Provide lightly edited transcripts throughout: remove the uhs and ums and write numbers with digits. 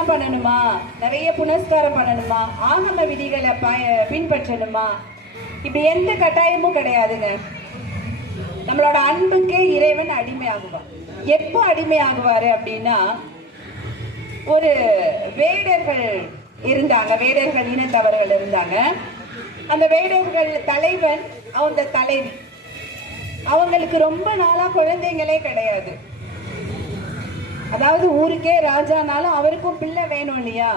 எல்லாம் பண்ணணுமா, நிறைய புனஸ்காரம் பண்ணணுமா, ஆகம விதிகளை பின்பற்றணுமா, இப்படி எந்த கட்டாயமும் கிடையாதுங்க. நம்மளோட அன்புக்கே இறைவன் அடிமை ஆகுவார். எப்போ அடிமை ஆகுவாரு அப்படின்னா, ஒரு வேடர்கள் இருந்தாங்க, வேடர்கள் இனத்தவர்கள் இருந்தாங்க. அந்த வேடர்கள் தலைவன், அந்த தலைவி, அவங்களுக்கு ரொம்ப நாளா குழந்தைங்களே கிடையாது. அதாவது ஊருக்கே ராஜானாலும் அவருக்கும் பிள்ளை வேணும் இல்லையா?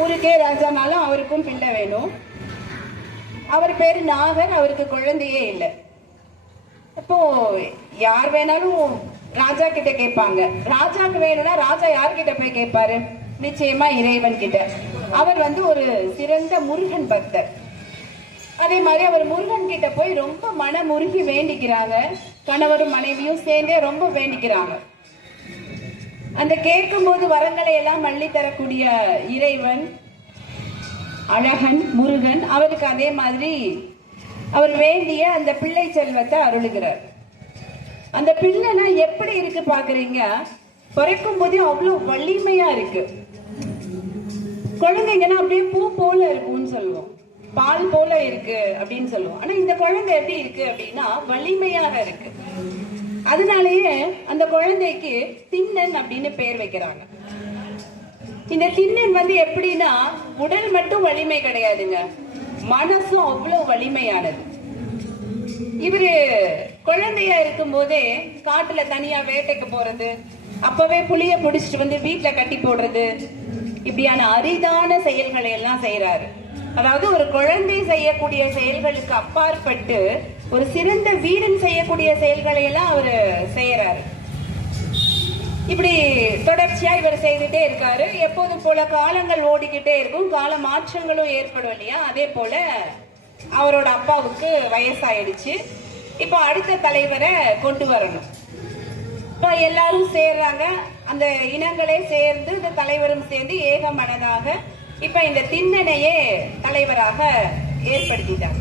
ஊருக்கே ராஜானாலும் அவருக்கும் பிள்ளை வேணும். அவர் பேரு நாகர், அவருக்கு குழந்தையே இல்லை. அப்போ யார் வேணாலும் ராஜா கிட்ட கேட்பாங்க. ராஜாக்கு வேணும்னா ராஜா யார்கிட்ட போய் கேட்பாரு? நிச்சயமா இறைவன் கிட்ட. அவர் ஒரு சிறந்த முருகன் பக்தர். அதே மாதிரி அவர் முருகன் கிட்ட போய் ரொம்ப மனமுருகி வேண்டிக்கிறாங்க. கணவரும் மனைவியும் சேர்ந்தே ரொம்ப வேண்டிக்கிறாங்க. அந்த கேட்கும் போது வரங்களை எல்லாம் அள்ளி தரக்கூடிய இறைவன், அழகன் முருகன், அவருக்கு அதே மாதிரி அவர் வேண்டிய அந்த பிள்ளை செல்வத்தை அருளுகிறார். அந்த பிள்ளைனா எப்படி இருக்கு பாக்குறீங்க? பிறக்கும் போதே அவ்வளவு வலிமையா இருக்கு. குழந்தைங்கன்னா அப்படியே பூ போல இருக்கும்னு சொல்லுவோம், பால் போல இருக்கு அப்படின்னு சொல்லுவோம். ஆனா இந்த குழந்தை எப்படி இருக்கு அப்படின்னா வலிமையாக இருக்கு. அதனாலேயே அந்த குழந்தைக்கு திண்ணன் அப்படின்னு பேர் வைக்கிறாங்க. இந்த திண்ணன் எப்படின்னா உடல் மட்டும் வலிமை கிடையாதுங்க, மனசும் அவ்வளவு வலிமையானது. இவரு குழந்தையா இருக்கும் போதே காட்டுல தனியா வேட்டைக்கு போறது, அப்பவே புளிய பிடிச்சிட்டு வீட்டுல கட்டி போடுறது, இப்படியான அரிதான செயல்களை எல்லாம் செய்யறாரு. அதாவது ஒரு குழந்தை செய்யக்கூடிய செயல்களுக்கு அப்பாற்பட்டு ஒரு சிறந்த வீரன் செய்யக்கூடிய செயல்களை எல்லாம் அவரு செய்யறாரு. இப்படி தொடர்ச்சியா இவர் செய்துட்டே இருக்காரு. எப்போது போல காலங்கள் ஓடிக்கிட்டே இருக்கும், கால மாற்றங்களும் ஏற்படும் இல்லையா? அதே போல அவரோட அப்பாவுக்கு வயசாயிடுச்சு. இப்ப அடுத்த தலைவரை கொண்டு வரணும். இப்ப எல்லாரும் சேர்றாங்க, அந்த இனங்களே சேர்ந்து இந்த தலைவரும் சேர்ந்து ஏக மனதாக இப்ப இந்த திண்ணனையே தலைவராக ஏற்படுத்திட்டாங்க.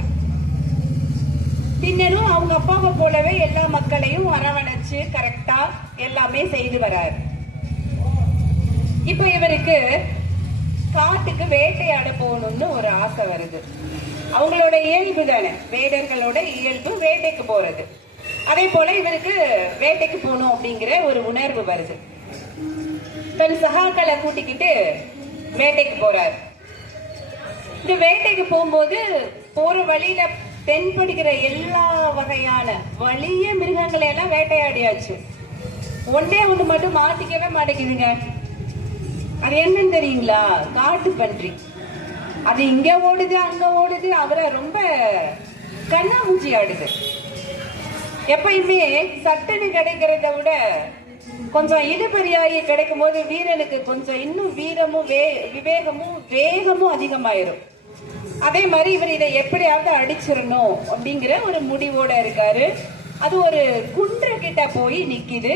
திண்ணனும் அவங்க அப்பாவை போலவே எல்லா மக்களையும் அரவணைச்சு கரெக்டா எல்லாமே செய்து வராரு. இப்ப இவருக்கு காட்டுக்கு வேட்டையாட போகணும்னு ஒரு ஆசை வருது. அவங்களோட இயல்பு தானே, வேடர்களோட இயல்பு வேட்டைக்கு போறது. அதே போல இவருக்கு வேட்டைக்கு போகணும் அப்படிங்கிற ஒரு உணர்வு வருது. தன் சகாக்களை கூட்டிக்கிட்டு வேட்டைக்கு போறாரு. இந்த வேட்டைக்கு போகும்போது போற வழியில தென்படுகிற எல்லா வகையான வலிய மிருகங்களை எல்லாம் வேட்டையாடியாச்சு. ஒன்னே ஒண்ணு மட்டும் மாட்டிக்கவே மாட்டேங்குதுங்க. அது என்னன்னு தெரியுங்களா? காட்டு பன்றி. அது இங்க ஓடுது அங்க ஓடுது, அவரை ரொம்ப கண்ணாமூச்சி ஆடுது. எப்பயுமே சட்டுன்னு கிடைக்கிறத விட கொஞ்சம் இழுபறியாகி கிடைக்கும் போது வீரனுக்கு கொஞ்சம் இன்னும் வீரமும் விவேகமும் வேகமும் அதிகமாயிரும். அதே மாதிரி இவர் இதை எப்படியாவது அடிச்சிடணும் அப்படிங்கிற ஒரு முடிவோட இருக்காரு. அது ஒரு குன்று கிட்ட போய் நிக்குது.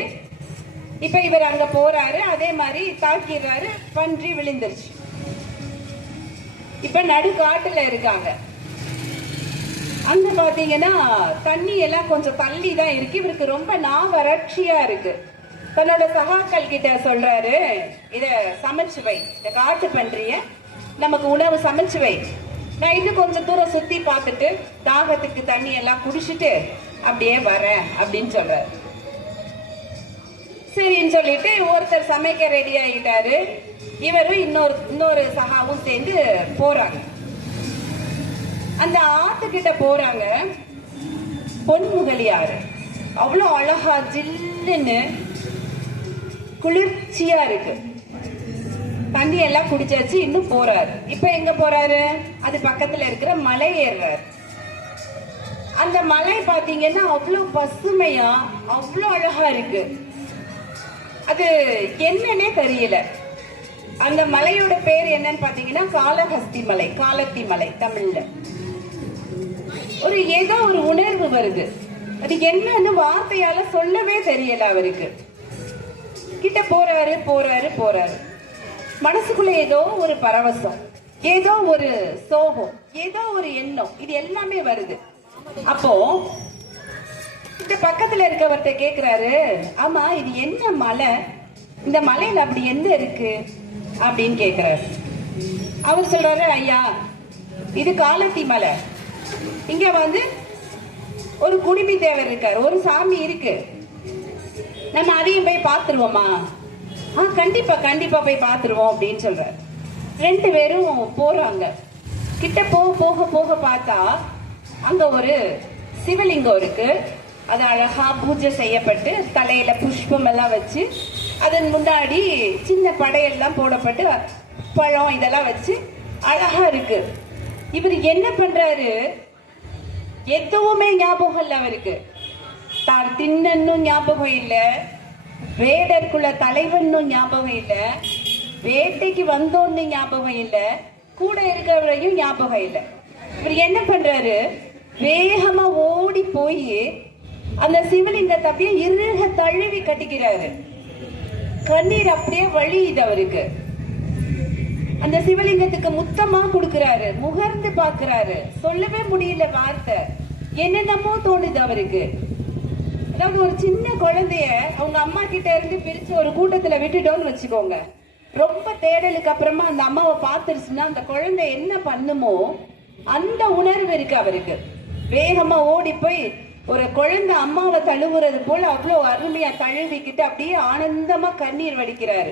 இப்ப இவர் அங்க போறாரு, அதே மாதிரி தாக்கிறாரு, பன்றி விழுந்துருச்சு. இப்ப நடு காட்டுல இருக்காங்க. அங்க பாத்தீங்கன்னா தண்ணி எல்லாம் கொஞ்சம் தள்ளி தான் இருக்கு. இவருக்கு ரொம்ப வறட்சியா இருக்கு. தன்னோட சகாக்கள் கிட்ட சொல்றாரு, இத சமைச்சு வை, இந்த காட்டு பன்றிய நமக்கு உணவு சமைச்சு வை, நான் இன்னும் கொஞ்சம் தூரம் சுத்தி பார்த்துட்டு தாகத்துக்கு தண்ணி எல்லாம் குடிச்சிட்டு அப்படியே வரேன் அப்படின்னு சொல்றாரு. சரின்னு சொல்லிட்டு ஒருத்தர் சமைக்க ரெடி ஆகிட்டாரு. இவரும் இன்னொரு சகாவும் சேர்ந்து போறாங்க. அந்த ஆத்துக்கிட்ட போறாங்க. பொன்முகலியாறு அவ்வளவு அழகா ஜில்லுன்னு குளிர்ச்சியா இருக்கு. தண்ணி எல்லாம் குடிச்சாச்சு, இன்னும் போறாரு. இப்ப எங்க போறாரு? அது பக்கத்துல இருக்கிற மலை ஏறுறாரு. அந்த மலை பாத்தீங்கன்னா அவ்வளவு பசுமையா அவ்வளவு அழகா இருக்கு. அது என்னன்னே தெரியல. அந்த மலையோட பேர் என்னன்னு பாத்தீங்கன்னா காளஹஸ்தி மலை, காலத்தி மலை தமிழ்ல. ஏதோ ஒரு உணர்வு வருது. அது என்னன்னு வார்த்தையால சொல்லவே தெரியல அவருக்கு. கிட்ட போறாரு போறாரு போறாரு. மனசுக்குள்ள ஏதோ ஒரு பரவசம், ஏதோ ஒரு சோகம், ஏதோ ஒரு எண்ணம், இது எல்லாமே வருது. அப்போ இந்த பக்கத்துல இருக்கவர்கிட்ட கேக்குறாரு, ஆமா இது என்ன மலை, இந்த மலையில அப்படி என்ன இருக்கு அப்படின்னு கேக்குறாரு. அவர் சொல்றாரு, ஐயா இது காலத்தி மலை, இங்க வந்து ஒரு குடிமி தேவர் இருக்காரு, ஒரு சாமி இருக்கு, நம்ம அதையும் போய் பார்த்துருவோமா? கண்டிப்பா கண்டிப்பா போய் பார்த்துருவோம் அப்படின்னு சொல்றாரு. ரெண்டு பேரும் போறாங்க. கிட்ட போக போக போக பார்த்தா அங்க ஒரு சிவலிங்கம் இருக்கு. அது அழகா பூஜை செய்யப்பட்டு தலையில புஷ்பம் எல்லாம் வச்சு அதன் முன்னாடி சின்ன படையெல்லாம் போடப்பட்டு பழம் இதெல்லாம் வச்சு அழகா இருக்கு. இவர் என்ன பண்றாரு, எதுவுமே ஞாபகம் இல்லை அவருக்கு. தான் தின்னும் ஞாபகம் இல்லை, வேடர்க்குள்ள தலைவனும் ஞாபகம் இல்லை, வேட்டைக்கு வந்தோன்னு ஞாபகம் இல்லை, கூட இருக்கிறவரையும் ஞாபகம் இல்லை. இவர் என்ன பண்றாரு, வேகமா ஓடி போய் அந்த சிவலிங்கத்தை அப்படியே இறுக தழுவி கட்டிக்கிறாரு. கண்ணீர் அப்படியே வழியுது அவருக்கு. அந்த சிவலிங்கத்துக்கு முத்தமா கொடுக்கிறாரு, முகர்ந்து பாக்குறாரு, சொல்லவே முடியல வார்த்தை, என்னென்னமோ தோணுது அவருக்கு. அதாவது ஒரு சின்ன குழந்தைய அவங்க அம்மா கிட்ட இருந்து பிரிச்சு ஒரு கூட்டத்துல விட்டுட்டோம்னு வச்சுக்கோங்க, ரொம்ப தேடலுக்கு அப்புறமா அந்த அம்மாவை பார்த்துருச்சுன்னா அந்த குழந்தை என்ன பண்ணுமோ அந்த உணர்வு இருக்கு அவருக்கு. வேகமா ஓடி போய் ஒரு குழந்தை அம்மாவை தழுவுறது போல அவ்வளோ அருமையா தழுவிக்கிட்டு அப்படியே ஆனந்தமா கண்ணீர் வடிக்கிறாரு.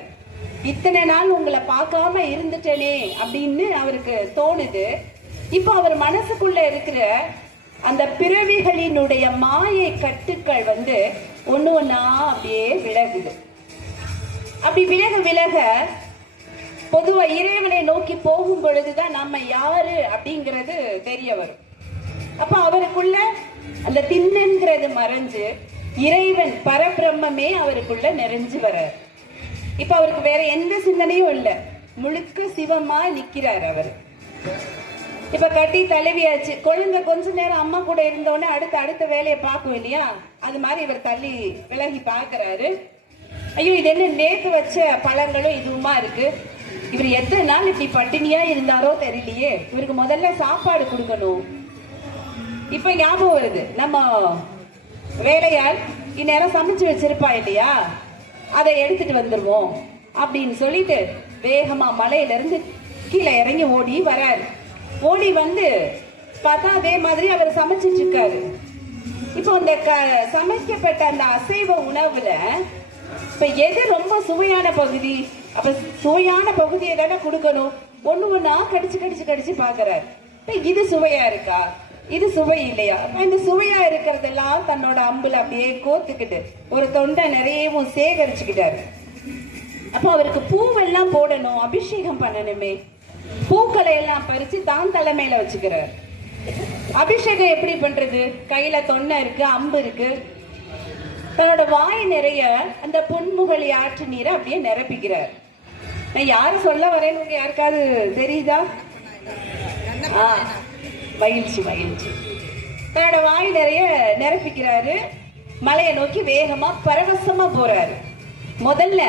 இத்தனை நாள் உங்களை பார்க்காம இருந்துட்டேனே அப்படின்னு அவருக்கு தோணுது. இப்போ அவர் மனசுக்குள்ள இருக்கிற அந்த பிறவிகளினுடைய மாயை கட்டுக்கள் வந்து ஒண்ணு ஒன்னா அப்படியே விலகுது. அப்படி விலக விலக பொதுவா இறைவனை நோக்கி போகும் பொழுதுதான் நம்ம யாரு அப்படிங்கிறது தெரிய வரும். அப்ப அவருக்குள்ள அந்த திண்ணன்கிறது மறைஞ்சு இறைவன் பரபிரம்மே அவருக்குள்ள நிறைஞ்சு வர. இப்ப அவருக்கு வேற எந்த சிந்தனையும் இல்லை, முழுக்க சிவமா நிக்கிறார் அவர். இப்ப கட்டி தழுவியாச்சு. குழந்தை கொஞ்ச நேரம் அம்மா கூட இருந்தோடனே அடுத்த வேலையை பார்க்கும் இல்லையா, அது மாதிரி இவர் தள்ளி விலகி பார்க்கிறாரு. ஐயோ இது என்ன நேத்து வச்ச பழங்களும் இதுவுமா இருக்கு, இவர் எத்தனை நாள் இப்படி பட்டினியா இருந்தாரோ தெரியலையே, இவருக்கு முதல்ல சாப்பாடு கொடுக்கணும். இப்ப ஞாபகம் வருது, நம்ம வேலையால் இந்நேரம் சமைச்சு வச்சிருப்பா இல்லையா, அதை எடுத்துட்டு வந்துருவோம் அப்படின்னு சொல்லிட்டு வேகமா மலையில இருந்து கீழே இறங்கி ஓடி வராரு. ஓடி வந்து பார்த்தா அதே மாதிரி அவர் சமைச்சிட்டு இருக்காரு. இப்போ அந்த சமைக்கப்பட்ட அந்த அசைவ உணவுல இப்ப எது ரொம்ப சுவையான பகுதி, அப்ப சுவையான பகுதியை தானே கொடுக்கணும். ஒண்ணு ஒண்ணா கடிச்சு கடிச்சு கடிச்சு பாக்குறாரு. இது சுவையா இருக்கா, இது சுவை இல்லையா? இந்த சுவையா இருக்கிறதெல்லாம் தன்னோட அம்புல அப்படியே கோத்துக்கிட்டு ஒரு தொண்டை நிறையவும் சேகரிச்சுக்கிட்டாரு. அப்ப அவருக்கு பூவெல்லாம் போடணும், அபிஷேகம் பண்ணணுமே, பூக்களை எல்லாம் பறிச்சு தான் தலைமையில வச்சுக்கிறார். அபிஷேகம் எப்படி பண்றது? கையில தொண்டை இருக்கு, அம்பு இருக்கு. தன்னோட வாய் நிறைய அந்த பொன்முகலி ஆற்று நீரை அப்படியே நிரப்பிக்கிறார். நான் யாரு சொல்ல வரேன்னு யாருக்காவது தெரியுதா? மகிழ்ச்சி மகிழ்ச்சி. தன்னோட வாய் நிறைய நிரப்பிக்கிறாரு. மலையை நோக்கி வேகமா பரவசமா போறாரு. முதல்ல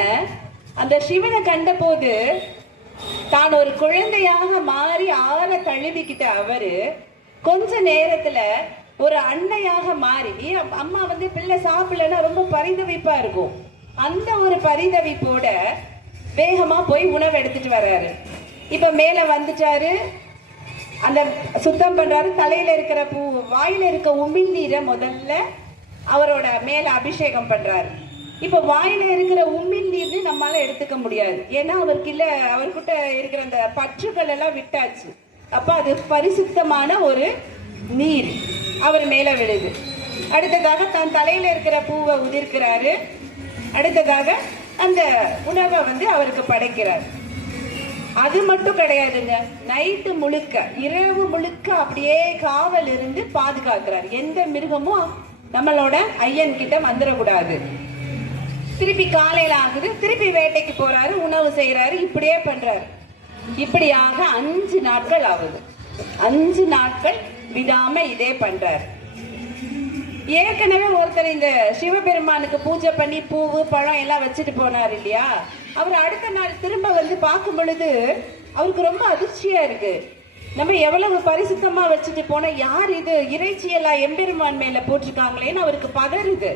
அந்த சிவனை கண்ட போது தான் ஒரு குழந்தையாக மாறி ஆற தழுவிக்கிட்ட அவரு கொஞ்ச நேரத்துல ஒரு அன்னையாக மாறி, அம்மா வந்து பிள்ளை சாப்பிடலன்னா ரொம்ப பரிதவிப்பா இருக்கும், அந்த ஒரு பரிதவிப்போட வேகமா போய் உணவு எடுத்துட்டு வர்றாரு. இப்ப மேல வந்துட்டாரு, அந்த சுத்தம் பண்றாரு. தலையில இருக்கிற பூ, வாயில இருக்க உமிழ் நீரை முதல்ல அவரோட மேல அபிஷேகம் பண்றாரு. இப்ப வாயில இருக்கிற உமிழ் நீர்னு நம்மளால எடுத்துக்க முடியாது, ஏன்னா அவருக்கு இல்ல, அவர்கிட்ட இருக்கிற அந்த பற்றுகள் எல்லாம் விட்டாச்சு. அப்ப அது பரிசுத்தமான ஒரு நீர் அவர் மேல விழுது. அடுத்ததாக தன் தலையில இருக்கிற பூவை உதிர்க்கிறாரு. அடுத்ததாக அந்த உணவை வந்து அவருக்கு படைக்கிறார். அது மட்டும் கிடையாதுங்க, நைட்டு முழுக்க இரவு முழுக்க அப்படியே காவல் இருந்து பாதுகாக்கிறார். எந்த மிருகமும் நம்மளோட ஐயன் கிட்ட வந்துடக்கூடாது. திருப்பி காலையில ஆகுது, திருப்பி வேட்டைக்கு போறாரு, உணவு செய்யறாரு, இப்படியே பண்றாரு. இப்படியாக 5 நாட்கள் ஆகுது. 5 நாட்கள் விடாம இதே பண்றாரு. ஏற்கனவே ஒருத்தர் இந்த சிவபெருமானுக்கு பூஜை பண்ணி பூவு பழம் எல்லாம் வச்சுட்டு போனார் இல்லையா, அவர் அடுத்த நாள் திரும்ப வந்து பார்க்கும் பொழுது அவருக்கு ரொம்ப அதிர்ச்சியா இருக்கு. நம்ம எவ்வளவு பரிசுத்தமா வச்சுட்டு போன யார் இது இறைச்சியெல்லாம் எம்பெருமான் மேல போட்டிருக்காங்களேன்னு அவருக்கு பதறுது.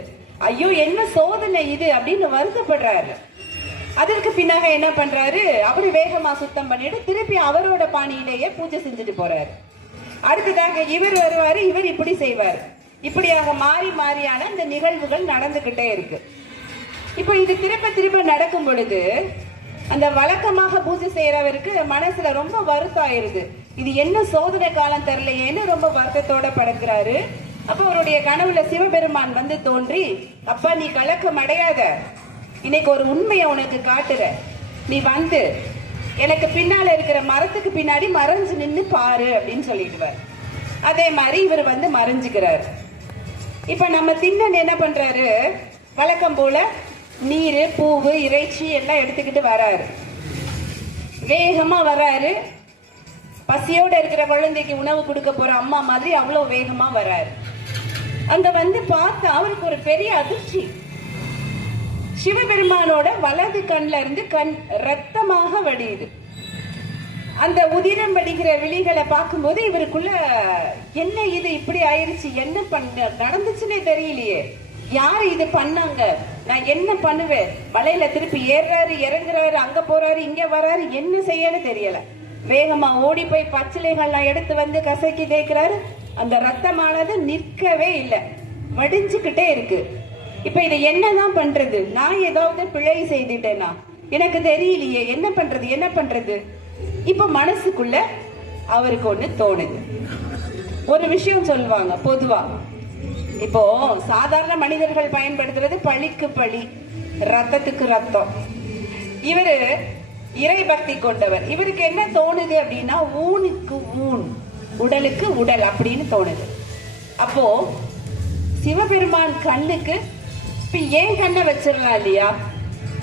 ஐயோ என்ன சோதனை இது அப்படின்னு வருத்தப்படுறாரு. அதற்கு பின்னாக என்ன பண்றாரு, அவரு வேகமா சுத்தம் பண்ணிட்டு திருப்பி அவரோட பாணியிலேயே பூஜை செஞ்சுட்டு போறாரு. அடுத்ததாக இவர் வருவாரு, இவர் இப்படி செய்வார். இப்படியாக மாறி மாறியான இந்த நிகழ்வுகள் நடந்துகிட்டே இருக்கு. இப்போ இது திருப்ப திருப்ப நடக்கும் பொழுது அந்த வழக்கமாக பூஜை செய்யறவருக்கு மனசுல ரொம்ப வருத்தம் ஆயிருது. இது என்ன சோதனை காலம் தெரியலையேன்னு ரொம்ப வருத்தத்தோட படுக்கிறாரு. அப்ப அவருடைய கனவுல சிவபெருமான் வந்து தோன்றி, அப்பா நீ கலக்கம் அடையாத, இன்னைக்கு ஒரு உண்மையை உனக்கு காட்டுற, நீ வந்து எனக்கு பின்னால இருக்கிற மரத்துக்கு பின்னாடி மறைஞ்சு நின்று பாரு அப்படின்னு சொல்லிடுவார். அதே மாதிரி இவர் வந்து மறைஞ்சுக்கிறார். இப்ப நம்ம திண்ணன் என்ன பண்றாரு, வழக்கம் போல நீரு பூவு இறைச்சி எல்லாம் எடுத்துக்கிட்டு வராரு. வேகமா வராரு. பசியோட இருக்கிற குழந்தைக்கு உணவு கொடுக்க போற அம்மா மாதிரி அவ்வளவு வேகமா வராரு. அங்க வந்து பார்த்தா அவருக்கு ஒரு பெரிய அதிர்ச்சி. சிவபெருமானோட வலது கண்ல இருந்து கண் ரத்தமாக வடியுது. அந்த உதிரம் வடிகிற விழிகளை பார்க்கும்போது இவருக்குள்ள என்ன இது இப்படி ஆயிடுச்சு, என்ன பண்ண நடந்துச்சுன்னே தெரியலையே, யாரு இது பண்ணாங்க, நான் என்ன பண்ணுவேன், மலையில திருப்பி ஏறாரு இறங்குறாரு, அங்க போறாரு இங்க வராரு, என்ன செய்யன்னு தெரியல. வேகமா ஓடி போய் பச்சிலைகள்லாம் எடுத்து வந்து கசக்கி தேய்க்கிறாரு. அந்த ரத்தமானது நிற்கவே இல்லை, வடிஞ்சுக்கிட்டே இருக்கு. இப்ப இதை என்னதான் பண்றது, நான் ஏதாவது பிழை செய்துட்டேனா எனக்கு தெரியலையே, என்ன பண்றது என்ன பண்றது. இப்ப மனசுக்குள்ள அவருக்கு ஒண்ணு தோணுது. ஒரு விஷயம் சொல்லுவாங்க பொதுவா, இப்போ சாதாரண மனிதர்கள் பயன்படுத்துறது பழிக்கு பழி, ரத்தத்துக்கு ரத்தம். இவரு இறை பக்தி கொண்டவர். இவருக்கு என்ன தோணுது அப்படின்னா, ஊனுக்கு ஊன் உடலுக்கு உடல் அப்படின்னு தோணுது. அப்போ சிவபெருமான் கண்ணுக்கு இப்ப ஏன் கண்ணை வச்சிடலாம் இல்லையா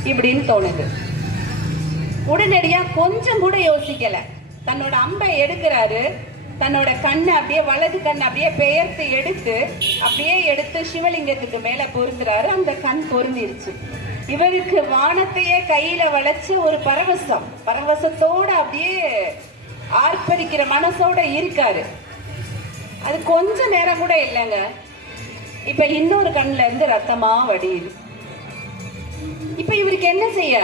இப்படின்னு தோணுது. உடனடியா கொஞ்சம் கூட யோசிக்கல, தன்னோட அம்பை எடுக்கிறாரு. தன்னோட கண்ணை அப்படியே வலது கண்ணை அப்படியே பெயர்த்து எடுத்து சிவலிங்கத்துக்கு மேல பொருந்துறாரு. அந்த கண் பொருந்திருச்சு. இவருக்கு வானத்தையே கையில வளைச்சு ஒரு பரவசத்தோட அப்படியே ஆர்ப்பரிக்கிற மனசோட இருக்காரு. அது கொஞ்ச நேரம் கூட இல்லைங்க, இப்ப இன்னொரு கண்ணுல இருந்து ரத்தமா வடியுது. இப்ப இவருக்கு என்ன செய்ய,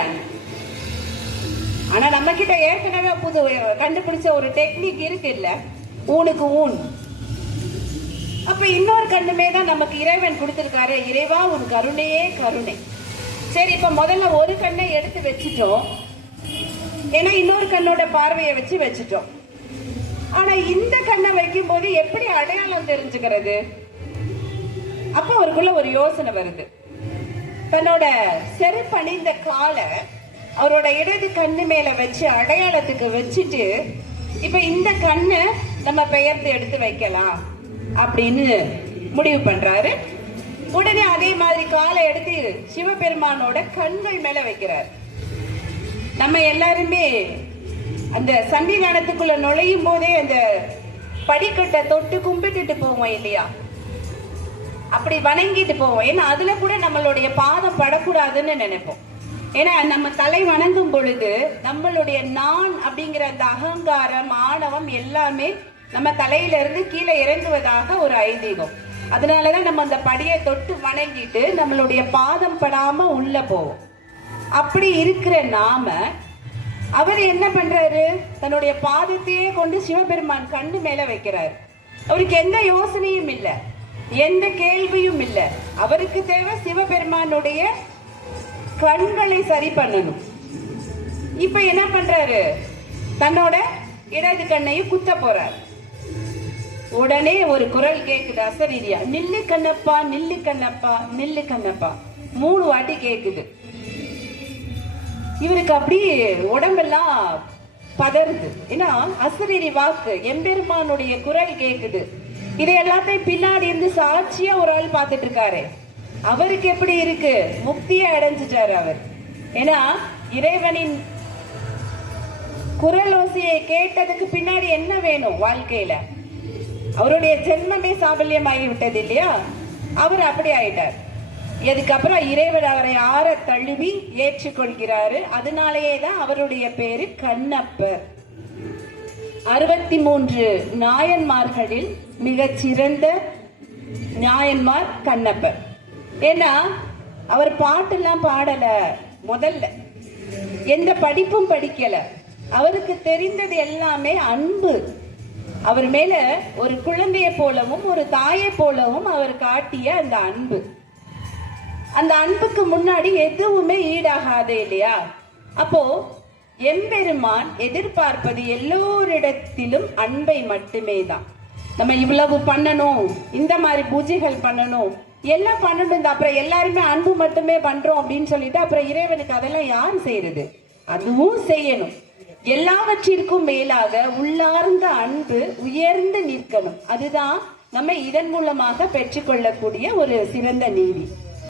ஆனா நம்ம கிட்ட ஏற்கனவே புது கண்டுபிடிச்ச ஒரு டெக்னிக் இருக்கு இல்ல, ஊனுக்கு ஊன். அப்ப இன்னொரு கண்ணுமே தான் நமக்கு இறைவன் கொடுத்திருக்காரு. இறைவா உன் கருணையே கருணை. சரி, இப்ப முதல்ல ஒரு கண்ணை எடுத்து வச்சுட்டோம், ஏன்னா இன்னொரு கண்ணோட பார்வையை வச்சுட்டோம். ஆனா இந்த கண்ணை வைக்கும் போது எப்படி அடையாளம் தெரிஞ்சுக்கிறது? அப்ப அவருக்குள்ள ஒரு யோசனை வருது. தன்னோட செருப்பணிந்த காலை அவரோட இடது கண்ணு மேல வச்சு அடையாளத்துக்கு வச்சுட்டு, இப்ப இந்த கண்ணை நம்ம பெயர்த்து எடுத்து வைக்கலாம் அப்படின்னு முடிவு பண்றாரு. உடனே அதே மாதிரி காலை எடுத்து சிவபெருமானோட கண்கள் மேல வைக்கிறார். நம்ம எல்லாருமே அந்த சன்னிதானத்துக்குள்ள நுழையும் போதே அந்த படிக்கட்டை தொட்டு கும்பிட்டுட்டு போவோம் இல்லையா, அப்படி வணங்கிட்டு போவோம். ஏன்னா அதுல கூட நம்மளுடைய பாதம் படக்கூடாதுன்னு நினைப்போம். ஏன்னா நம்ம தலை வணங்கும் பொழுது நம்மளுடைய நான் அப்படிங்கிற அந்த அகங்காரம் ஆணவம் எல்லாமே நம்ம தலையில இருந்து கீழே இறங்குவதாக ஒரு ஐதீகம். அதனாலதான் நம்ம அந்த படியை தொட்டு வணங்கிட்டு நம்மளுடைய பாதம் படாம உள்ள போவோம். அப்படி இருக்கிற நாம அவர் என்ன பண்றாரு, தன்னுடைய பாதத்தையே கொண்டு சிவபெருமான் கண்ணு மேல வைக்கிறார். அவருக்கு எந்த யோசனையும் இல்லை, எந்த கேள்வியும் இல்லை. அவருக்கு தேவை சிவபெருமானுடைய கண்களை சரி பண்ணணும். இப்ப என்ன பண்றாரு, தன்னோட இடது கண்ணையும் குத்த போறார். உடனே ஒரு குரல் கேக்குது அசரீரியா, நில்லு கண்ணப்பா நில்லு கண்ணப்பா நில்லு கண்ணப்பா 3 வாட்டி கேக்குது. இவருக்கு அப்படி உடம்பெல்லாம் பதறுது. ஏன்னா அசரீரி வாக்கு, எம்பெருமானுடைய குரல் கேக்குது. இதை எல்லாத்தையும் பின்னாடி இருந்து சாட்சியா ஒரு ஆள் பார்த்துட்டு இருக்காரு. அவருக்கு எப்படி இருக்கு, முக்தியை அடைஞ்சிட்டாரு அவர். ஏன்னா இறைவனின் குரலோசையை கேட்டதுக்கு பின்னாடி என்ன வேணும் வாழ்க்கையில, அவருடைய ஜென்மமே சாபல்யமாகி விட்டது இல்லையா, அவர் அப்படி ஆயிட்டார். இதுக்கப்புறம் இறைவன் அவரை ஆற தழுவி ஏற்றுக்கொள்கிறாரு. அதனாலேயே தான் அவருடைய பேரு கண்ணப்பர். 63 நாயன்மார்களில் மிகச் சிறந்த நாயன்மார் கண்ணப்பர். ஏன்னா அவர் பாட்டெல்லாம் பாடல, முதல்ல எந்த படிப்பும் படிக்கல, அவருக்கு தெரிந்தது எல்லாமே அன்பு. அவர் மேல ஒரு குழந்தைய போலவும் ஒரு தாயை போலவும் அவர் காட்டிய அந்த அன்பு, அந்த அன்புக்கு முன்னாடி எதுவுமே ஈடாகாதே இல்லையா? அப்போ எம்பெருமான் எதிர்பார்ப்பது எல்லோரிடத்திலும் அன்பை மட்டுமே தான். நம்ம இவ்வளவு பண்ணணும், இந்த மாதிரி பூஜைகள் பண்ணணும், எல்லாம் பண்ணணும், அப்புறம் எல்லாருமே அன்பு மட்டுமே பண்றோம் அப்படின்னு சொல்லிட்டு அப்புறம் இறைவனுக்கு அதெல்லாம் யார் செய்யறது? அதுவும் செய்யணும். எல்லாவற்றிற்கும் மேலாக உள்ளார்ந்த அன்பு உயர்ந்து நிற்கணும். அதுதான் நம்ம இதன் மூலமாக பெற்றுக்கொள்ளக்கூடிய ஒரு சிறந்த நீதி.